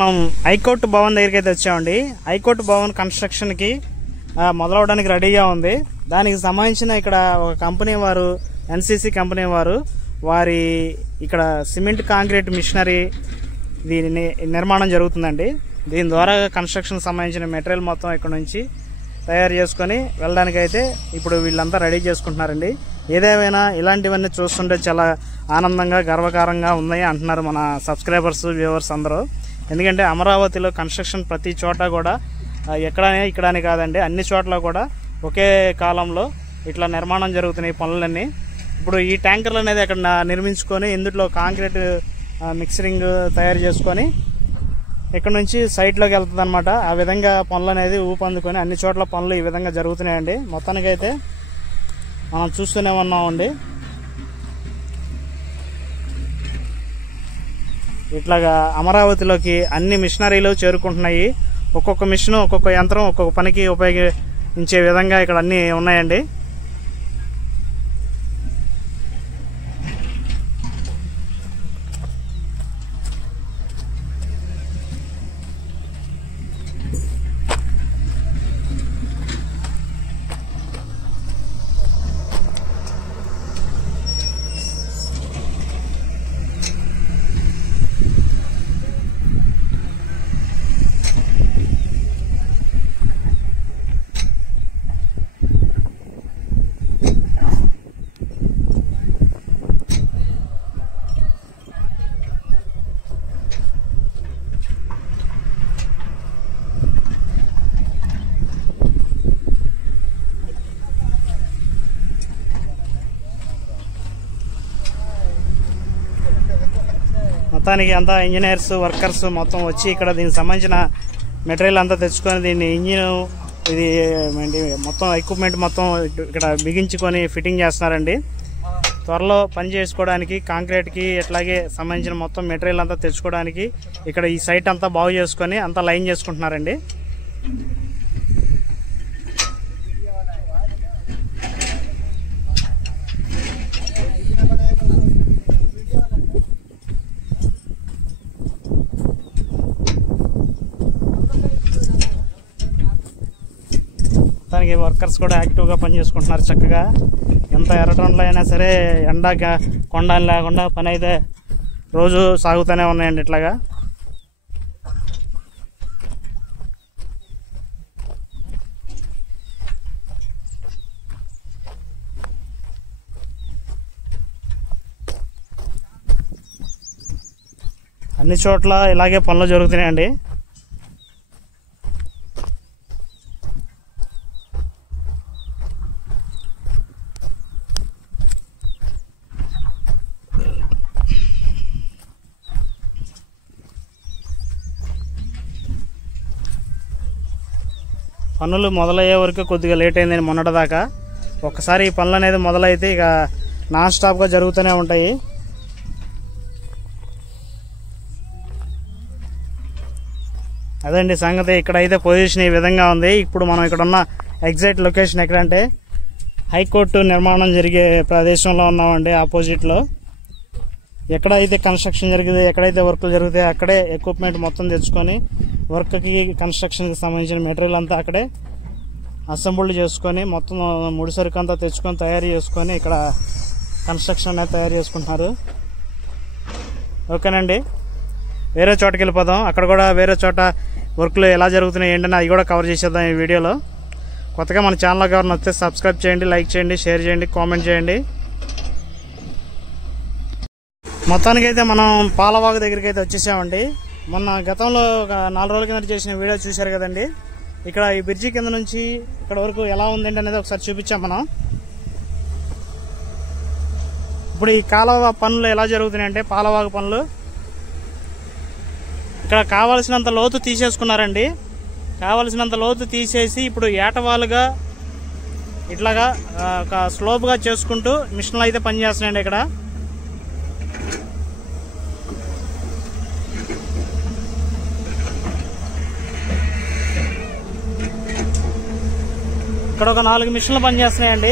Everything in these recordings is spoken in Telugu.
మనం హైకోర్టు భవన్ దగ్గరికి అయితే వచ్చామండి. హైకోర్టు భవన్ కన్స్ట్రక్షన్ కి మొదలవడానికి రెడీగా ఉంది. దానికి సంబంధించిన ఇక్కడ ఒక కంపెనీ వారు, ఎన్సీసీ కంపెనీ వారు వారి ఇక్కడ సిమెంట్ కాంక్రీట్ మిషనరీ దీని నిర్మాణం జరుగుతుందండి. దీని ద్వారా కన్స్ట్రక్షన్ సంబంధించిన మెటీరియల్ మొత్తం ఇక్కడ నుంచి తయారు చేసుకొని వెళ్ళడానికి అయితే ఇప్పుడు వీళ్ళంతా రెడీ చేసుకుంటున్నారండి. ఏదేమైనా ఇలాంటివన్నీ చూస్తుంటే చాలా ఆనందంగా, గర్వకారంగా ఉన్నాయి అంటున్నారు మన సబ్స్క్రైబర్స్, వ్యూవర్స్ అందరూ. ఎందుకంటే అమరావతిలో కన్స్ట్రక్షన్ ప్రతి చోట కూడా ఇక్కడనే కాదండి, అన్ని చోట్ల కూడా ఒకే కాలంలో ఇట్లా నిర్మాణం జరుగుతున్నాయి పనులన్నీ. ఇప్పుడు ఈ ట్యాంకర్లు అనేది అక్కడ నిర్మించుకొని ఇందులో కాంక్రీట్ మిక్సరింగ్ తయారు చేసుకొని ఇక్కడ నుంచి సైట్లోకి వెళ్తుంది అనమాట. ఆ విధంగా పనులు అనేది ఊపందుకొని అన్ని చోట్ల పనులు ఈ విధంగా జరుగుతున్నాయండి. మొత్తానికైతే మనం చూస్తూనే ఉన్నామండి. ఇట్లాగా అమరావతిలోకి అన్ని మిషనరీలు చేరుకుంటున్నాయి. ఒక్కొక్క మిషన్, ఒక్కొక్క యంత్రం ఒక్కొక్క పనికి ఉపయోగించే విధంగా ఇక్కడ అన్ని ఉన్నాయండి. మొత్తానికి అంతా ఇంజనీర్స్, వర్కర్స్ మొత్తం వచ్చి ఇక్కడ దీనికి సంబంధించిన మెటీరియల్ అంతా తెచ్చుకొని దీన్ని ఇంజిన్ ఇది మొత్తం ఎక్విప్మెంట్ మొత్తం ఇక్కడ బిగించుకొని ఫిట్టింగ్ చేస్తున్నారండి. త్వరలో పని చేసుకోవడానికి కాంక్రీట్కి ఇట్లాగే సంబంధించిన మొత్తం మెటీరియల్ అంతా తెచ్చుకోవడానికి ఇక్కడ ఈ సైట్ అంతా బాగు చేసుకొని అంతా లైన్ చేసుకుంటున్నారండి. దానికి వర్కర్స్ కూడా యాక్టివ్గా పనిచేసుకుంటున్నారు చక్కగా. ఎంత ఎర్రటంలో అయినా సరే ఎండ కొండ లేకుండా పని అయితే రోజు సాగుతూనే ఉన్నాయండి ఇట్లాగా. అన్ని చోట్ల ఇలాగే పనులు జరుగుతున్నాయండి. పనులు మొదలయ్యే వరకు కొద్దిగా లేట్ అయిందండి మొన్నటిదాకా. ఒక్కసారి ఈ పనులు అనేది మొదలైతే ఇక నాన్ స్టాప్గా జరుగుతూనే ఉంటాయి. అదండి సంగతి. ఇక్కడైతే పొజిషన్ ఈ విధంగా ఉంది. ఇప్పుడు మనం ఇక్కడ ఉన్న ఎగ్జాక్ట్ లొకేషన్ ఎక్కడంటే హైకోర్టు నిర్మాణం జరిగే ప్రదేశంలో ఉన్నామండి. ఆపోజిట్లో ఎక్కడైతే కన్స్ట్రక్షన్ జరిగింది, ఎక్కడైతే వర్క్లు జరుగుతాయి అక్కడే ఎక్విప్మెంట్ మొత్తం తెచ్చుకొని వర్క్కి, కన్స్ట్రక్షన్కి సంబంధించిన మెటీరియల్ అంతా అక్కడే అసెంబుల్డ్ చేసుకొని మొత్తం ముడి సరుకు అంతా తెచ్చుకొని తయారు చేసుకొని ఇక్కడ కన్స్ట్రక్షన్ అనేది తయారు చేసుకుంటున్నారు. ఓకేనండి, వేరే చోటకి వెళ్ళిపోదాం. అక్కడ కూడా వేరే చోట వర్క్లు ఎలా జరుగుతున్నాయి ఏంటని అది కూడా కవర్ చేసేద్దాం ఈ వీడియోలో. కొత్తగా మన ఛానల్కి ఎవరైనా వస్తే సబ్స్క్రైబ్ చేయండి, లైక్ చేయండి, షేర్ చేయండి, కామెంట్ చేయండి. మొత్తానికైతే మనం పాలవాగు దగ్గరికి అయితే వచ్చేసామండి. మొన్న గతంలో ఒక 4 రోజుల కింద చేసిన వీడియో చూశారు కదండి. ఇక్కడ ఈ బ్రిడ్జి కింద నుంచి ఇక్కడ వరకు ఎలా ఉందండి అనేది ఒకసారి చూపించాం మనం. ఇప్పుడు ఈ కాలువ పనులు ఎలా జరుగుతున్నాయంటే, పాలవాగు పనులు ఇక్కడ కావలసినంత లోతు తీసేసుకున్నారండి. కావలసినంత లోతు తీసేసి ఇప్పుడు ఏటవాలుగా ఇట్లాగా ఒక స్లోప్గా చేసుకుంటూ మిషన్లు అయితే పనిచేస్తున్నాయండి. ఇక్కడ ఒక 4 మిషన్లు పనిచేస్తున్నాయండి.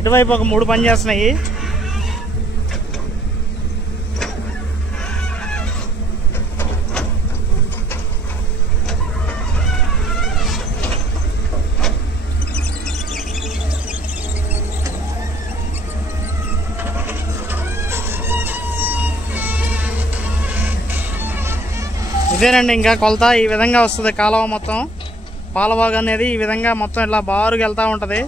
ఇటువైపు ఒక 3 పనిచేస్తున్నాయి. ఇదేనండి ఇంకా కొలత ఈ విధంగా వస్తుంది. కాలువ మొత్తం పాలవాగు అనేది ఈ విధంగా మొత్తం ఇలా బారుగా వెళ్తూ ఉంటుంది.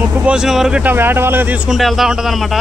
ముక్కు పోసిన వరకు ఇట్లా వేట వాళ్ళగా తీసుకుంటూ వెళ్తూ ఉంటుంది అనమాట.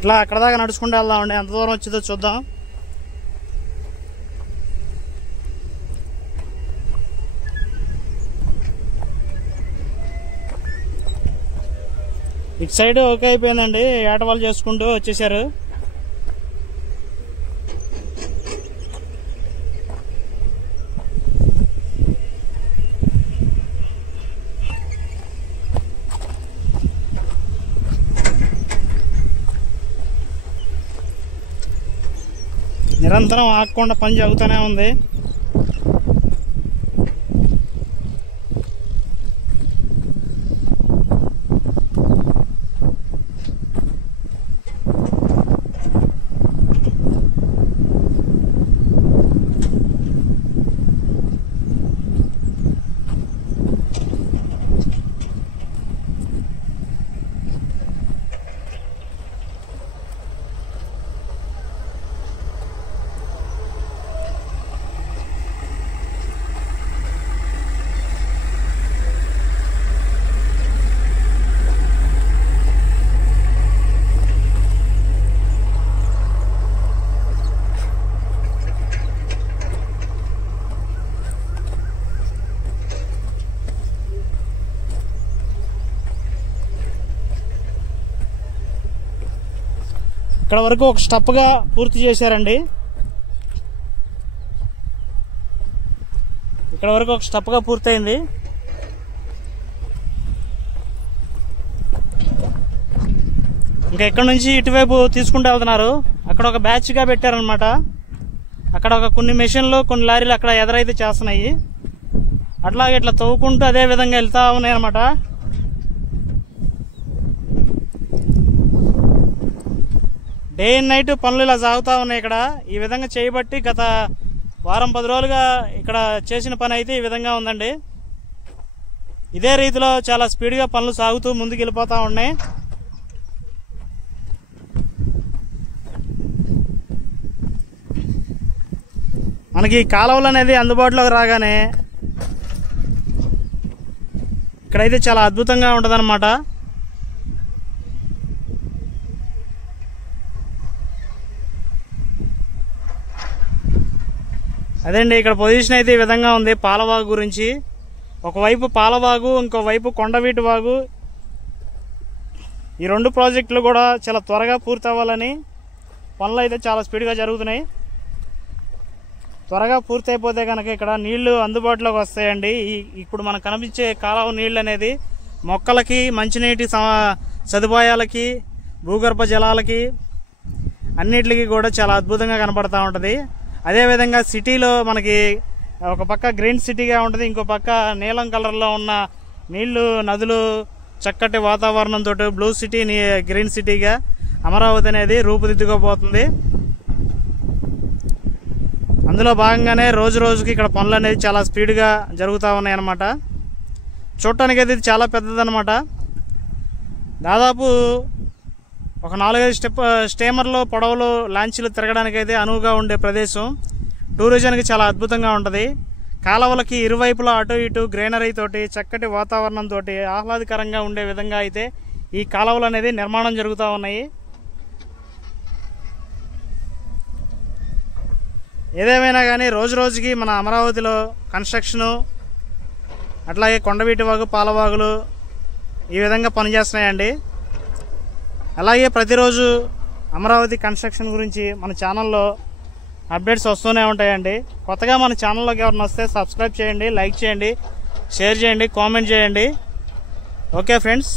ఇట్లా అక్కడ దాకా నడుచుకుంటూ వెళ్దామండి. ఎంత దూరం వచ్చిందో చూద్దాం. ఇటు సైడ్ ఓకే అయిపోయిందండి. ఏటవాళ్ళు చేసుకుంటూ వచ్చేసారు. నిరంతరం ఆగకుండా పని జరుగుతూనే ఉంది. ఇక్కడ వరకు ఒక స్టెప్గా పూర్తి చేశారండి. ఇక్కడ వరకు ఒక స్టెప్గా పూర్తయింది. ఇంకా ఇక్కడ నుంచి ఇటువైపు తీసుకుంటూ వెళ్తున్నారు. అక్కడ ఒక బ్యాచ్గా పెట్టారనమాట. అక్కడ ఒక కొన్ని మెషిన్లు కొన్ని లారీలు అక్కడ ఎదురైతే చేస్తున్నాయి. అట్లాగే ఇట్లా తవ్వుకుంటూ అదే విధంగా వెళ్తా ఉన్నాయి అనమాట. డే అండ్ నైట్ పనులు ఇలా సాగుతూ ఉన్నాయి ఇక్కడ. ఈ విధంగా చేయబట్టి గత వారం 10 రోజులుగా ఇక్కడ చేసిన పని అయితే ఈ విధంగా ఉందండి. ఇదే రీతిలో చాలా స్పీడ్గా పనులు సాగుతూ ముందుకు వెళ్ళిపోతూ ఉన్నాయి. మనకి కాలువలు అనేది అందుబాటులోకి రాగానే ఇక్కడైతే చాలా అద్భుతంగా ఉంటుందన్నమాట. అదేండి ఇక్కడ పొజిషన్ అయితే ఈ విధంగా ఉంది. పాలవాగు గురించి ఒకవైపు పాలవాగు, ఇంకోవైపు కొండవీటి వాగు. ఈ 2 ప్రాజెక్టులు కూడా చాలా త్వరగా పూర్తి అవ్వాలని పనులు అయితే చాలా స్పీడ్గా జరుగుతున్నాయి. త్వరగా పూర్తి అయిపోతే కనుక ఇక్కడ నీళ్లు అందుబాటులోకి వస్తాయండి. ఇప్పుడు మనకు కనిపించే కాలువ నీళ్ళు అనేది మొక్కలకి, మంచినీటి సదుపాయాలకి, భూగర్భ జలాలకి అన్నిటికీ కూడా చాలా అద్భుతంగా కనపడతా ఉంటుంది. అదేవిధంగా సిటీలో మనకి ఒక పక్క గ్రీన్ సిటీగా ఉంటుంది, ఇంకో పక్క నీలం కలర్లో ఉన్న నీళ్లు, నదులు, చక్కటి వాతావరణంతో బ్లూ సిటీ, గ్రీన్ సిటీగా అమరావతి అనేది రూపుదిద్దుకోబోతుంది. అందులో భాగంగానే రోజు రోజుకి ఇక్కడ పనులు అనేది చాలా స్పీడ్గా జరుగుతూ ఉన్నాయన్నమాట. చూడటానికి అయితే ఇది చాలా పెద్దదన్నమాట. దాదాపు ఒక 4-5 స్టీమర్లు, పడవలు, లాంచీలు తిరగడానికి అయితే అనువుగా ఉండే ప్రదేశం. టూరిజానికి చాలా అద్భుతంగా ఉంటుంది. కాలువలకి ఇరువైపులా అటు ఇటు గ్రీనరీ తోటి, చక్కటి వాతావరణంతో ఆహ్లాదకరంగా ఉండే విధంగా అయితే ఈ కాలువలు అనేది నిర్మాణం జరుగుతూ ఉన్నాయి. ఏదేమైనా కానీ రోజు రోజుకి మన అమరావతిలో కన్స్ట్రక్షను, అట్లాగే కొండవీటి వాగు, పాలవాగులు ఈ విధంగా పనిచేస్తున్నాయండి. అలాగే ప్రతిరోజు అమరావతి కన్స్ట్రక్షన్ గురించి మన ఛానల్లో అప్డేట్స్ వస్తూనే ఉంటాయండి. కొత్తగా మన ఛానల్లోకి ఎవరైనా వస్తే సబ్స్క్రైబ్ చేయండి, లైక్ చేయండి, షేర్ చేయండి, కామెంట్ చేయండి. Okay friends.